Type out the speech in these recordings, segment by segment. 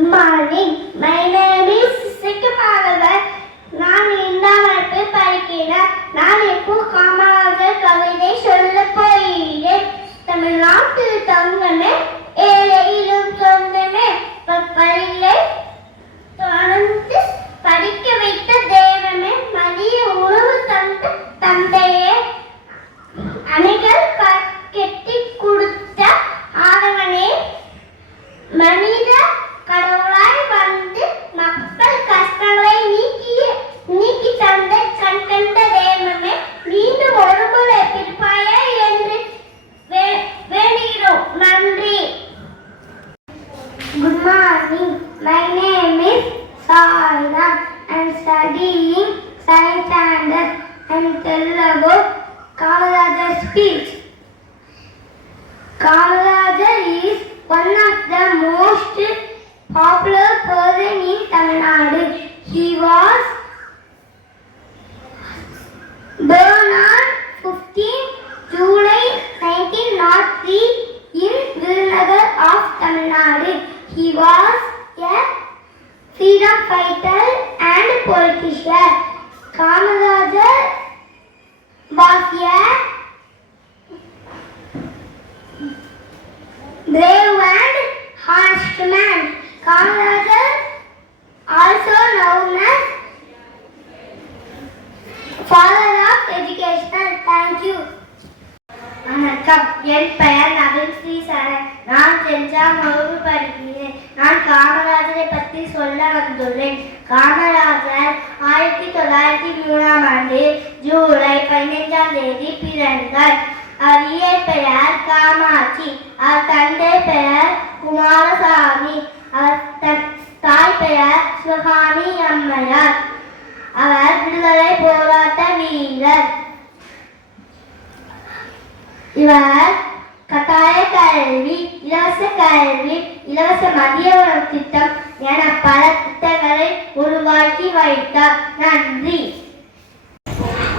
Good morning. My name is Sikamagadar. நான் இரண்டாம் வகுப்பு படிக்கிறேன். நான் இப்போ காமராஜர் கவிதை சொல்ல போகிறேன். தமிழ்நாட்டு தங்கமே ஏழையிலும் சொந்தமே பள்ளியை தொடர்ந்து படிக்க வைத்த தெய்வமே மதிய உணவு தந்த தந்தையே அணைகள் கட்டி கொடுத்த ஆதவனே மனித கடவுளாய் வந்து மக்கள் கஷ்டங்களை நீக்கி தந்த கண் கண்ட தெய்வமே மீண்டும் ஒருமுறை பிற்பாய என்று வேண்டுகிறோம். நன்றி. Good morning. My name is Saina. I am studying 7th standard. I am telling about Kamarajar speech. Kamarajar is one of the most popular person in Tamil Nadu. He was born on 15 July 1903 in Virudhunagar of Tamil Nadu. He was a freedom fighter and politician. Kamarajar was a brave and honest man. Kamarajar, also known as father of education. Thank you. வணக்கம். என் பெயர் நவீன் ஸ்ரீசரன். நான் 10ஆம் வகுப்பு படிக்கிறேன். நான் காமராஜரை பற்றி சொல்ல வந்துள்ளேன். காமராஜர் 1903ஆம் ஆண்டு ஜூலை 15ஆம் தேதி பிறந்தார். அவர் இயற்பெயர் காமாட்சி. அவர் தந்தை பெயர் குமாரசாமி. அவர் தாய் பெயர் சுகானி அம்மையார். அவர் விடுதலை போராட்ட வீரர். இவர் கட்டாய கல்வி, இலவச கல்வி, இலவச மதிய உணவு திட்டம் என பல திட்டங்களை உருவாக்கி வைத்தார். நன்றி.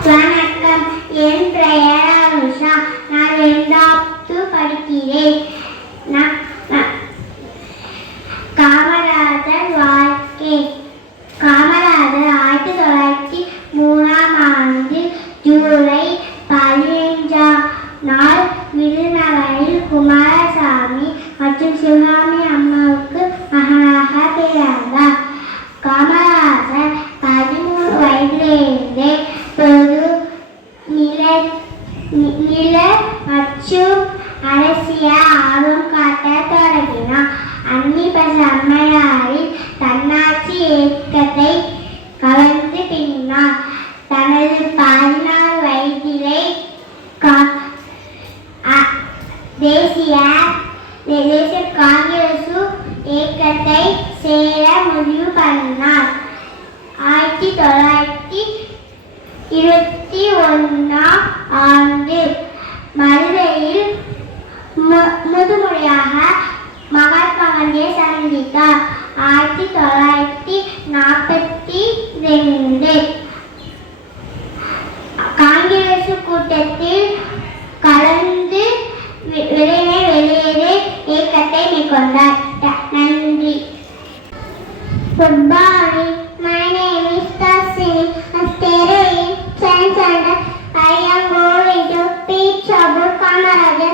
வணக்கம். என் பெயர் அனுஷா. நான் 2வது படிக்கிறேன். காமராஜர் வாழ்க்கை. காமராஜர் 1903ஆம் ஆண்டு ஜூலை 15ஆம் நாள் விருதுநகரில் குமாரசாமி மற்றும் சிவகாமி அம்மாவுக்கு மகனாக பிறந்தார். காமராஜர் 13 வயதிலிருந்தே பொது நில மற்றும் அரசியல் ஆர்வம் காட்ட தொடங்கினார். அன்னிபெச அம்மையாரின் தன்னாட்சி இயக்கத்தை கவர்ந்து பின்னார். தனது 14 வயதிலே தேசிய காங்கிரஸ் இயக்கத்தை சேர முடிவு பண்ணார். 1921ஆம் ஆண்டு மதுரையில் முதன்முறையாக மகாத்மா காந்தியை சந்தித்தார். 1942 காங்கிரஸ் கூட்டத்தில் கலந்து வெளியேறு இயக்கத்தை மேற்கொண்டார். நன்றி. Good morning. My name is Tasini. I study in 10th standard. I am going to teach about Kamarajar